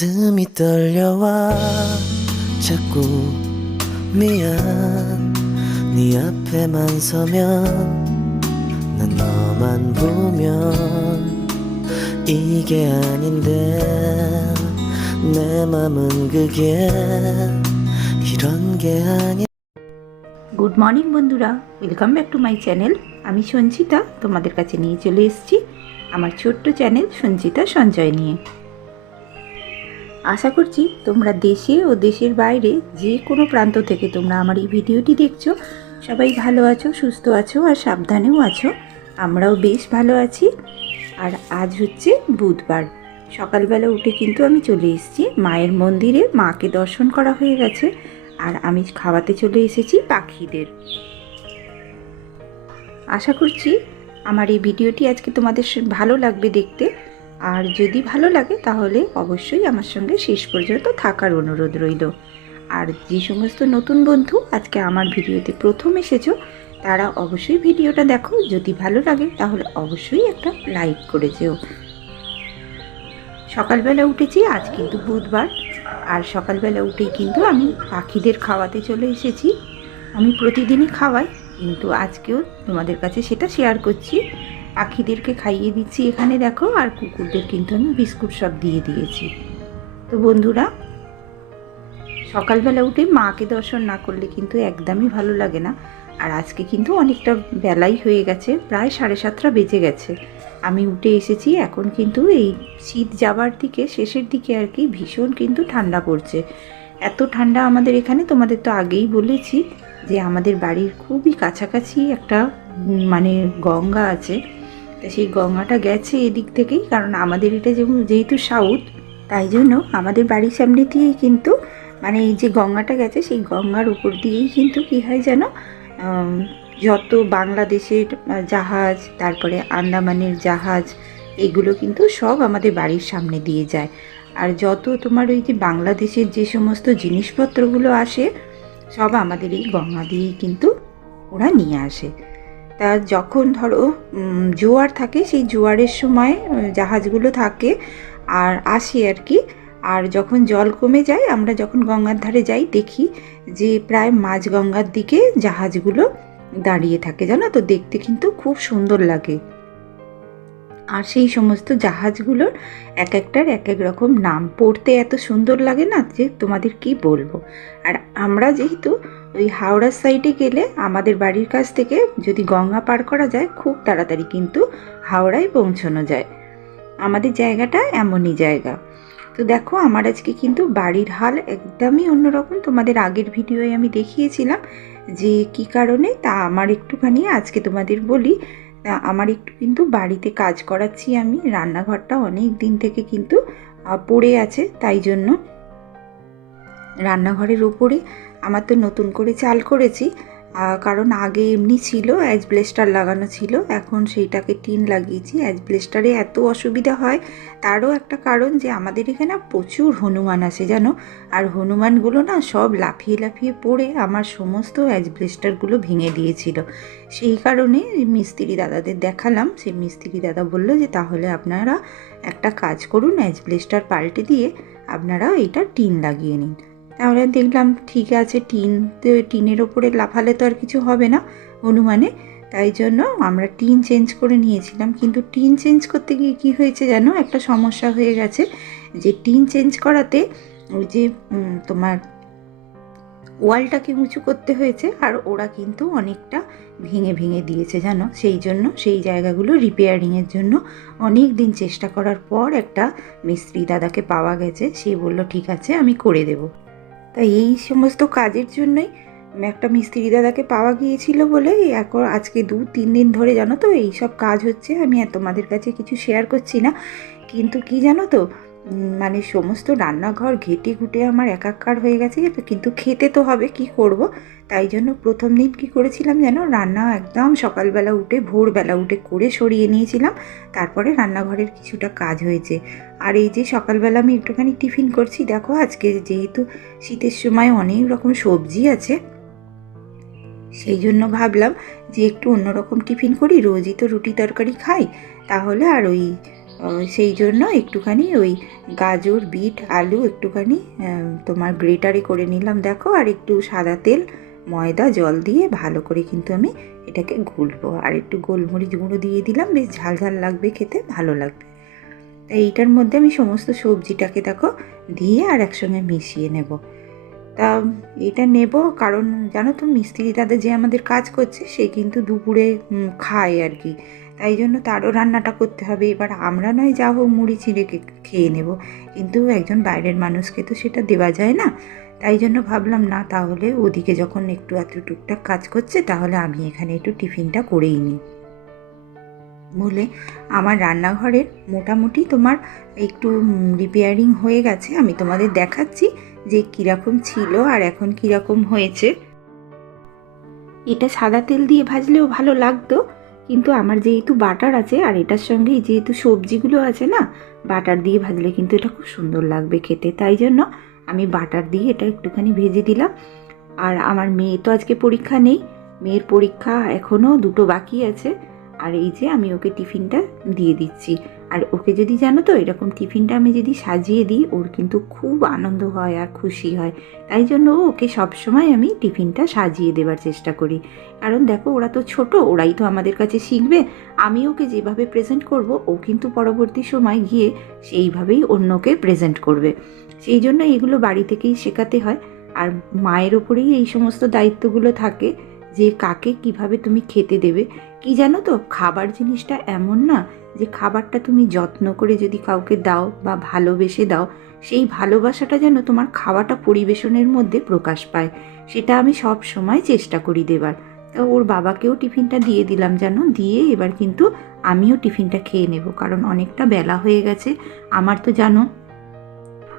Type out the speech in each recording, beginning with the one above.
가슴이 떨려와 자꾸 미안 네 앞에만 서면 난 너만 보면 이게 아닌데 내 맘은 그게 이런 게 아니 good morning বন্ধুরা welcome back to my channel আমি সঞ্চিতা তোমাদের কাছে নিয়ে চলে এসেছি আমার ছোট্ট চ্যানেল সঞ্চিতা সঞ্চয় নিয়ে আশা করছি তোমরা দেশে ও দেশের বাইরে যে কোনো প্রান্ত থেকে তোমরা আমার এই ভিডিওটি দেখছ। সবাই ভালো আছো, সুস্থ আছো আর সাবধানেও আছো। আমরাও বেশ ভালো আছি। আর আজ হচ্ছে বুধবার। সকালবেলা উঠে কিন্তু আমি চলে এসেছি। মায়ের মন্দিরে মাকে দর্শন করা হয়ে গেছে। আর আমি খাওয়াতে চলে এসেছি পাখিদের। আশা করছি আমার এই ভিডিওটি আজকে তোমাদের ভালো লাগবে দেখতে। আর যদি ভালো লাগে তাহলে অবশ্যই আমার সঙ্গে শেষ পর্যন্ত থাকার অনুরোধ রইল। আর যে সমস্ত নতুন বন্ধু আজকে আমার ভিডিওতে প্রথম এসেছ, তারা অবশ্যই ভিডিওটা দেখো। যদি ভালো লাগে তাহলে অবশ্যই একটা লাইক করে যেও। সকালবেলা উঠেছি, আজ কিন্তু বুধবার। আর সকালবেলা উঠেই কিন্তু আমি পাখিদের খাওয়াতে চলে এসেছি। আমি প্রতিদিনই খাওয়াই, কিন্তু আজকেও তোমাদের কাছে সেটা শেয়ার করছি। পাখিদেরকে খাইয়ে দিচ্ছি এখানে, দেখো, আর কুকুরদের কিন্তু আমি বিস্কুট সব দিয়ে দিয়েছি। তো বন্ধুরা, সকালবেলা উঠে মাকে দর্শন না করলে কিন্তু একদমই ভালো লাগে না। আর আজকে কিন্তু অনেকটা বেলাই হয়ে গেছে, প্রায় সাড়ে সাতটা বেজে গেছে। আমি উঠে এসেছি, এখন কিন্তু এই শীত যাবার দিকে, শেষের দিকে আর কি ভীষণ কিন্তু ঠান্ডা পড়ছে। এত ঠান্ডা আমাদের এখানে, তোমাদের তো আগেই বলেছি যে আমাদের বাড়ির খুবই কাছাকাছি একটা মানে গঙ্গা আছে। তা সেই গঙ্গাটা গেছে এদিক থেকেই, কারণ আমাদের এটা যেমন যেহেতু সাউথ তাই জন্য আমাদের বাড়ির সামনে দিয়েই কিন্তু মানে এই যে গঙ্গাটা গেছে সেই গঙ্গার উপর দিয়েই কিন্তু কী হয় যেন যত বাংলাদেশের জাহাজ, তারপরে আন্দামানের জাহাজ, এগুলো কিন্তু সব আমাদের বাড়ির সামনে দিয়ে যায়। আর যত তোমার ওই যে বাংলাদেশের যে সমস্ত জিনিসপত্রগুলো আসে, সব আমাদের এই গঙ্গা দিয়েই কিন্তু ওরা নিয়ে আসে। তা যখন ধরো জোয়ার থাকে, সেই জোয়ারের সময় জাহাজগুলো থাকে আর আসে আর কি। আর যখন জল কমে যায়, আমরা যখন গঙ্গার ধারে যাই, দেখি যে প্রায় মাঝ গঙ্গার দিকে জাহাজগুলো দাঁড়িয়ে থাকে। জানো তো, দেখতে কিন্তু খুব সুন্দর লাগে। আর সেই সমস্ত জাহাজগুলোর এক একটার এক এক রকম নাম। পড়তে এত সুন্দর লাগে না যে তোমাদের কি বলব? আর আমরা যেহেতু ওই হাওড়ার সাইডে গেলে আমাদের বাড়ির কাছ থেকে যদি গঙ্গা পার করা যায়, খুব তাড়াতাড়ি কিন্তু হাওড়ায় পৌঁছানো যায়। আমাদের জায়গাটা এমনই জায়গা। তো দেখো, আমার আজকে কিন্তু বাড়ির হাল একদমই অন্যরকম। তোমাদের আগের ভিডিওয়ে আমি দেখিয়েছিলাম যে কি কারণে তা আমার একটুখানি আজকে তোমাদের বলি। তা আমার একটু কিন্তু বাড়িতে কাজ করাচ্ছি আমি। রান্নাঘরটা অনেক দিন থেকে কিন্তু পড়ে আছে, তাই জন্য। রান্নাঘরের উপরে আমার তো নতুন করে চাল করেছি। কারণ আগে এমনি ছিল অ্যাজব্লেস্টার লাগানো ছিল, এখন সেইটাকে টিন লাগিয়েছি। অ্যাজব্লেস্টারে এত অসুবিধা হয়, তারও একটা কারণ যে আমাদের এখানে প্রচুর হনুমান আসে, জানো? আর হনুমানগুলো না সব লাফিয়ে লাফিয়ে পড়ে আমার সমস্ত অ্যাজব্লেস্টারগুলো ভেঙে দিয়েছিল। সেই কারণে মিস্ত্রি দাদাদের দেখালাম, সেই মিস্ত্রি দাদা বলল যে তাহলে আপনারা একটা কাজ করুন অ্যাজব্লেস্টার পাল্টে দিয়ে আপনারা এটা টিন লাগিয়ে নিন। তাহলে দেখলাম ঠিক আছে টিন, তো টিনের ওপরে লাফালে তো আর কিছু হবে না অনুমানে। তাই জন্য আমরা টিন চেঞ্জ করে নিয়েছিলাম। কিন্তু টিন চেঞ্জ করতে গিয়ে কী হয়েছে যেন একটা সমস্যা হয়ে গেছে যে টিন চেঞ্জ করাতে ওই যে তোমার ওয়ালটাকে উঁচু করতে হয়েছে আর ওরা কিন্তু অনেকটা ভেঙে ভেঙে দিয়েছে জানো? সেই জন্য সেই জায়গাগুলো রিপেয়ারিংয়ের জন্য অনেক দিন চেষ্টা করার পর একটা মিস্ত্রি দাদাকে পাওয়া গেছে। সে বলল, ঠিক আছে, আমি করে দেব। তাই এই সমস্ত কাজের জন্যই একটা মিস্ত্রি দাদাকে পাওয়া গিয়েছিল বলে এখন আজকে দু, তিন দিন ধরে জানো তো এই সব কাজ হচ্ছে। আমি আর তোমাদের কাছে কিছু শেয়ার করছি না। কিন্তু কি জানো তো মানে সমস্ত রান্নাঘর ঘেটে ঘুটে আমার একাকার হয়ে গেছে কিন্তু খেতে তো হবে, কি করব? তাই জন্য প্রথম দিন কি করেছিলাম যেন রান্না একদম সকালবেলা উঠে, ভোরবেলা উঠে করে সরিয়ে নিয়েছিলাম, তারপরে রান্নাঘরের কিছুটা কাজ হয়েছে। আর এই যে সকালবেলা আমি একটুখানি টিফিন করছি, দেখো আজকে যেহেতু শীতের সময় অনেক রকম সবজি আছে, সেই জন্য ভাবলাম যে একটু অন্যরকম টিফিন করি, রোজই তো রুটি তরকারি খাই, তাহলে আর ওই সেই জন্য একটুখানি ওই গাজর, বিট, আলু একটুখানি তোমার গ্রেটারে করে নিলাম, দেখো, আর একটু সাদা তেল, ময়দা, জল দিয়ে ভালো করে কিন্তু আমি এটাকে গুলবো আর একটু গোলমরিচ গুঁড়ো দিয়ে দিলাম, বেশ ঝাল ঝাল লাগবে খেতে, ভালো লাগবে। এইটার মধ্যে আমি সমস্ত সবজিটাকে, দেখো, দিয়ে আর একসঙ্গে মিশিয়ে নেব। তা এটা নেব কারণ, জানো তো, মিস্ত্রি দাদা যে আমাদের কাজ করছে, সে কিন্তু দুপুরে খায় আর কি। তাই জন্য তারও রান্নাটা করতে হবে। এবার আমরা নয়, যা হোক মুড়ি চিড়ে খেয়ে নেব। কিন্তু একজন বাইরের মানুষকে তো সেটা দেওয়া যায় না। তাই জন্য ভাবলাম, না, তাহলে ওদিকে যখন একটু এত টুকটাক কাজ করছে, তাহলে আমি এখানে একটু টিফিনটা করেই নিই। বলে, আমার রান্নাঘরের মোটামুটি তোমার একটু রিপেয়ারিং হয়ে গেছে, আমি তোমাদের দেখাচ্ছি যে কীরকম ছিল আর এখন কীরকম হয়েছে। এটা সাদা তেল দিয়ে ভাজলেও ভালো লাগতো। কিন্তু আমার যেহেতু বাটার আছে আর এটার সঙ্গে যেহেতু সবজিগুলো আছে না, বাটার দিয়ে ভাজলে কিন্তু এটা খুব সুন্দর লাগবে খেতে। তাই জন্য আমি বাটার দিয়ে এটা একটুখানি ভেজে দিলাম। আর আমার মেয়ে তো আজকে পরীক্ষা নেই, মেয়ের পরীক্ষা এখনও দুটো বাকি আছে। আর এই যে আমি ওকে টিফিনটা দিয়ে দিচ্ছি। আর ওকে যদি জানো তো, এরকম টিফিনটা আমি যদি সাজিয়ে দিই, ওর কিন্তু খুব আনন্দ হয় আর খুশি হয়। তাই জন্য ওকে সবসময় আমি টিফিনটা সাজিয়ে দেবার চেষ্টা করি। কারণ দেখো, ওরা তো ছোট, ওরাই তো আমাদের কাছে শিখবে। আমি ওকে যেভাবে প্রেজেন্ট করব, ও কিন্তু পরবর্তী সময় গিয়ে সেইভাবেই অন্যকে প্রেজেন্ট করবে। সেই জন্য এগুলো বাড়ি থেকেই শেখাতে হয়। আর মায়ের ওপরেই এই সমস্ত দায়িত্বগুলো থাকে যে কাকে কীভাবে তুমি খেতে দেবে। কি জানো তো? খাবার জিনিসটা এমন না যে খাবারটা তুমি যত্ন করে যদি কাউকে দাও বা ভালোবেসে দাও, সেই ভালোবাসাটা যেন তোমার খাওয়াটা পরিবেশনের মধ্যে প্রকাশ পায়। সেটা আমি সব সময় চেষ্টা করি দেবার। তা ওর বাবাকেও টিফিনটা দিয়ে দিলাম যেন দিয়ে এবার কিন্তু আমিও টিফিনটা খেয়ে নেব, কারণ অনেকটা বেলা হয়ে গেছে। আমার তো জানো,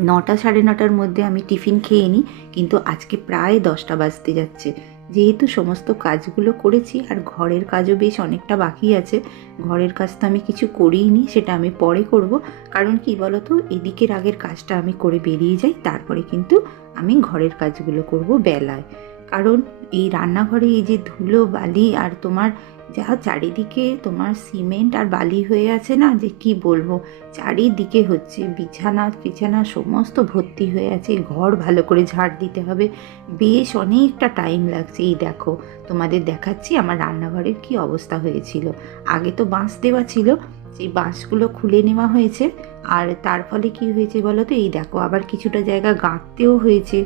নটা সাড়ে নটার মধ্যে আমি টিফিন খেয়ে নিই কিন্তু আজকে প্রায় দশটা বাজতে যাচ্ছে। যেহেতু সমস্ত কাজগুলো করেছি আর ঘরের কাজও বেশ অনেকটা বাকি আছে, ঘরের কাজ তো আমি কিছু করিই নি সেটা আমি পরে করব। কারণ কি বলতো, এদিকের আগের কাজটা আমি করে বেরিয়ে যাই, তারপরে কিন্তু আমি ঘরের কাজগুলো করব বেলায়। কারণ এই রান্নাঘরে এই যে ধুলো, বালি আর তোমার যা চারিদিকে তোমার সিমেন্ট আর বালি হয়ে আছে না, যে কি বলব? চারিদিকে হচ্ছে বিছানা বিছানা সমস্ত ভর্তি হয়ে আছে, ঘর ভালো করে ঝাড় দিতে হবে। বেশ অনেকটা টাইম লাগছে। এই দেখো, তোমাদের দেখাচ্ছি আমার রান্নাঘরের কি অবস্থা হয়েছিল। আগে তো বাঁশ দেওয়া ছিল, সেই বাঁশগুলো খুলে নেওয়া হয়েছে। আর তার ফলে কি হয়েছে বলো তো? এই দেখো, আবার কিছুটা জায়গা গাঁততেও হয়েছে।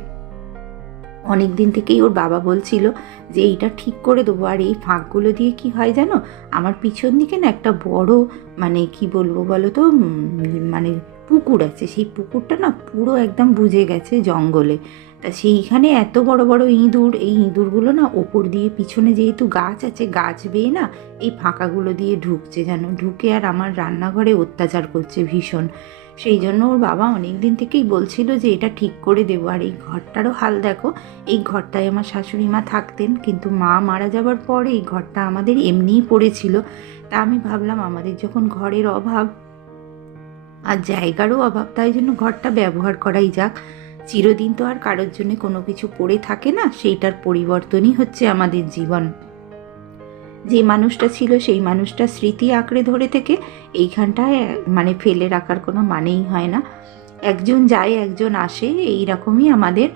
অনেক দিন থেকেই ওর বাবা বলছিল যে, এইটা ঠিক করে দেবো। আর এই ফাঁকগুলো দিয়ে কি হয় জানো? আমার পিছন দিকে না একটা বড় মানে কি বলব বলো তো? মানে পুকুর আছে। সেই পুকুরটা না পুরো একদম বুঝে গেছে জঙ্গলে। তা সেইখানে এত বড় বড় ইঁদুর, এই ইঁদুরগুলো না ওপর দিয়ে পিছনে যেহেতু গাছ আছে, গাছ বেয়ে না এই ফাঁকাগুলো দিয়ে ঢুকছে যেন। ঢুকে আর আমার রান্নাঘরে অত্যাচার করছে ভীষণ। সেই জন্য ওর বাবা অনেক দিন থেকেই বলছিল যে এটা ঠিক করে দেবো। আর এই ঘরটারও হাল দেখো, এই ঘরটায় আমার শাশুড়ি মা থাকতেন, কিন্তু মা মারা যাবার পরে এই ঘরটা আমাদের এমনিই পড়েছিল। তা আমি ভাবলাম আমাদের যখন ঘরের অভাব আর জায়গারও অভাব, তাই জন্য ঘরটা ব্যবহার করাই যাক। চিরদিন তো আর কারোর জন্য কোনো কিছু পড়ে থাকে না, সেইটার পরিবর্তনই হচ্ছে আমাদের জীবন। যে মানুষটা ছিল সেই মানুষটা স্মৃতি আঁকড়ে ধরে থেকে এইখানটায় মানে ফেলে রাখার কোনো মানেই হয় না। একজন যায়, একজন আসে এই রকমই আমাদের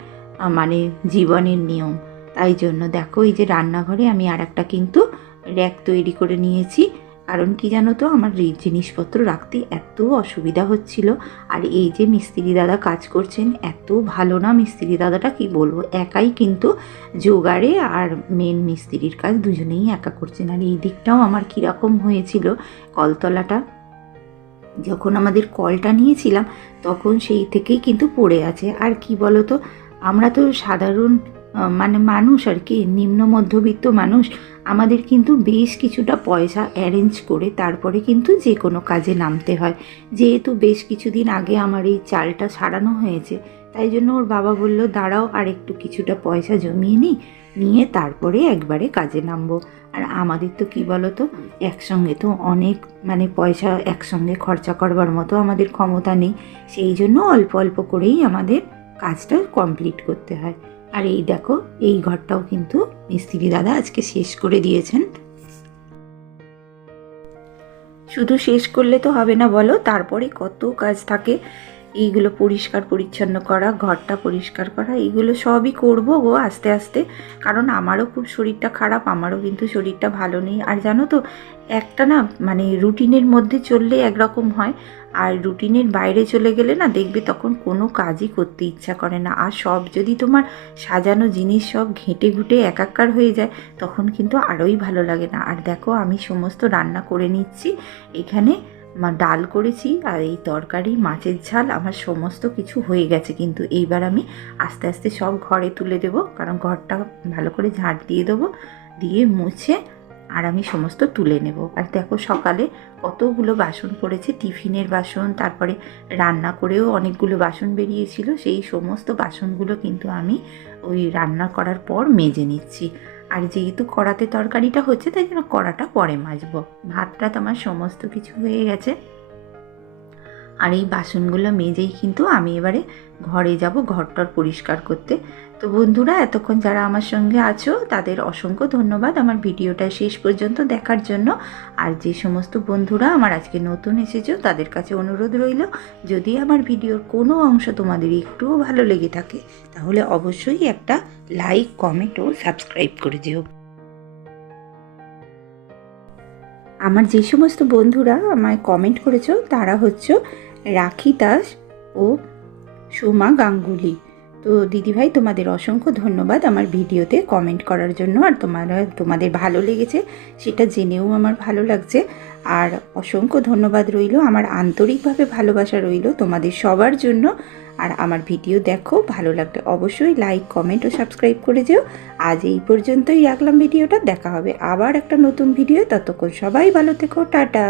মানে জীবনের নিয়ম। তাই জন্য দেখো, এই যে রান্নাঘরে আমি আর একটা কিন্তু র্যাক তৈরি করে নিয়েছি। কারণ কি জানো তো, আমার জিনিসপত্র রাখতে এত অসুবিধা হচ্ছিল। আর এই যে মিস্ত্রি দাদা কাজ করছেন, এত ভালো না মিস্ত্রি দাদাটা, কি বলব? একাই কিন্তু জোগাড়ে আর মেন মিস্ত্রির কাজ দুজনেই একা করছেন। আর এই দিকটাও আমার কীরকম হয়েছিল কলতলাটা। যখন আমাদের কলটা নিয়েছিলাম, তখন সেই থেকেই কিন্তু পড়ে আছে। আর কি বলতো, আমরা তো সাধারণ মানে মানুষ আর কি, নিম্ন মধ্যবিত্ত মানুষ, আমাদের কিন্তু বেশ কিছুটা পয়সা অ্যারেঞ্জ করে তারপরে কিন্তু যে কোনো কাজে নামতে হয়। যেহেতু বেশ কিছুদিন আগে আমার এই চালটা সারানো হয়েছে, তাই জন্য ওর বাবা বলল, দাঁড়াও, আর একটু কিছুটা পয়সা জমিয়ে নিই নিয়ে তারপরে একবারে কাজে নামবো। আর আমাদের তো কি বলতো, একসঙ্গে তো অনেক মানে পয়সা একসঙ্গে খরচা করবার মতো আমাদের ক্ষমতা নেই, সেই জন্য অল্প অল্প করেই আমাদের কাজটা কমপ্লিট করতে হয়। আর এই দেখো, এই ঘরটাও কিন্তু মিস্ত্রি দাদা আজকে শেষ করে দিয়েছেন। শুধু শেষ করলে তো হবে না বলো, তারপরে কত কাজ থাকে। এইগুলো পরিষ্কার পরিচ্ছন্ন করা, ঘরটা পরিষ্কার করা, এইগুলো সবই করব গো আস্তে আস্তে। কারণ আমারও খুব শরীরটা খারাপ, আমারও কিন্তু শরীরটা ভালো নেই। আর জানো তো, একটা না মানে রুটিনের মধ্যে চললে একরকম হয়। আর রুটিনের বাইরে চলে গেলে না দেখবে তখন কোনো কাজই করতে ইচ্ছা করে না। আর সব যদি তোমার সাজানো জিনিস সব ঘেঁটে ঘুটে একাকার হয়ে যায়, তখন কিন্তু আরোই ভালো লাগে না। আর দেখো আমি সমস্ত রান্না করে নিচ্ছি, এখানে ডাল করেছি আর এই তরকারি, মাছের ঝাল, আমার সমস্ত কিছু হয়ে গেছে কিন্তু। এইবার আমি আস্তে আস্তে সব ঘরে তুলে দেবো, কারণ ঘরটা ভালো করে ঝাঁট দিয়ে দেবো, দিয়ে মুছে আর আমি সমস্ত তুলে নেব। আর দেখো সকালে কতগুলো বাসন পড়েছে, টিফিনের বাসন, তারপরে রান্না করেও অনেকগুলো বাসন বেরিয়েছিল, সেই সমস্ত বাসনগুলো কিন্তু আমি ওই রান্না করার পর মেজে নিচ্ছি। আর যেহেতু কড়াতে তরকারিটা হচ্ছে, তাই জন্য কড়াটা পরে মাজবো। ভাতটা তো আমার সমস্ত কিছু হয়ে গেছে। আর এই বাসনগুলো মেজেই কিন্তু আমি এবারে ঘরে যাব ঘরটর পরিষ্কার করতে। তো বন্ধুরা, এতক্ষণ যারা আমার সঙ্গে আছো, তাদের অসংখ্য ধন্যবাদ আমার ভিডিওটা শেষ পর্যন্ত দেখার জন্য। আর যে সমস্ত বন্ধুরা আমার আজকে নতুন এসেছ, তাদের কাছে অনুরোধ রইল, যদি আমার ভিডিওর কোনো অংশ তোমাদের একটুও ভালো লেগে থাকে, তাহলে অবশ্যই একটা লাইক, কমেন্ট ও সাবস্ক্রাইব করে যেও। আমার যে সমস্ত বন্ধুরা আমায় কমেন্ট করেছ, তারা হচ্ছে রাখি দাস ও সোমা গাঙ্গুলি। তো দিদিভাই, তোমাদের অসংখ্য ধন্যবাদ আমার ভিডিওতে কমেন্ট করার জন্য। আর তোমার, তোমাদের ভালো লেগেছে, সেটা জেনেও আমার ভালো লাগছে। আর অসংখ্য ধন্যবাদ রইল, আমার আন্তরিকভাবে ভালোবাসা রইল তোমাদের সবার জন্য। আর আমার ভিডিও দেখো, ভালো লাগলে অবশ্যই লাইক কমেন্ট ও সাবস্ক্রাইব করে যেও। আজ এই পর্যন্তই রাখলাম ভিডিওটা, দেখা হবে আবার একটা নতুন ভিডিও ততক্ষণ সবাই ভালো থেকো, টাটা।